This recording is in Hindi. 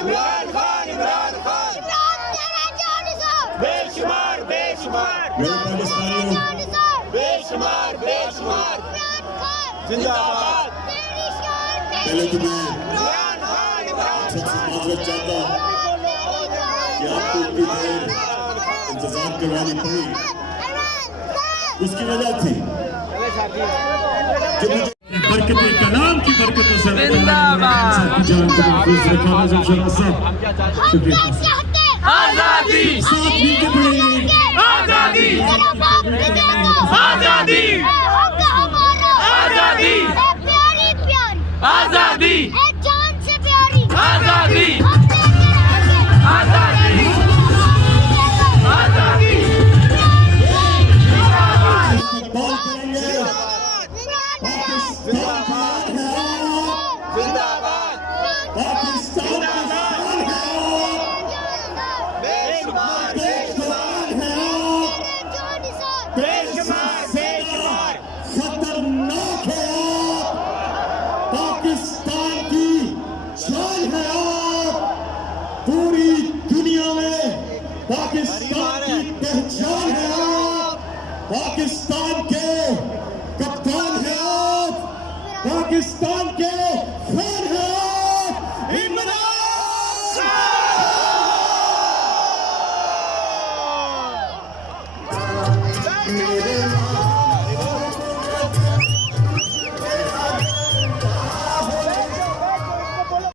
इमरान खान इमरान खान बेशुमार बेशुमार मेरे पाकिस्तानियों बेशुमार बेशुमार जिंदाबाद। पहले तो मैं इमरान खान इमरान सबसे माजरत चाहता हूँ कि आपको इतनी देर इंतजार करवानी पड़ी। उसकी वजह थी जो मुझे बरकत कलाम की बरकतों से जिंदाबाद। जान को महफूज रखा। आज़म शरीफ साहब शुक्रिया। आजादी साथ मिलकर पढ़ेंगे। आजादी आजादी आजादी प्यारी प्यारी आजादी जान से प्यारी आजादी आजादी आजादी आजादी बात करेंगे जिंदाबाद जिंदाबाद पाकिस्तान बेशुमार बेशुमार बेशुमार बेशुमार खतरनाक है आप। पाकिस्तान की शान है आप। पूरी दुनिया में पाकिस्तान की पहचान है आप। पाकिस्तान के कप्तान है आप। पाकिस्तान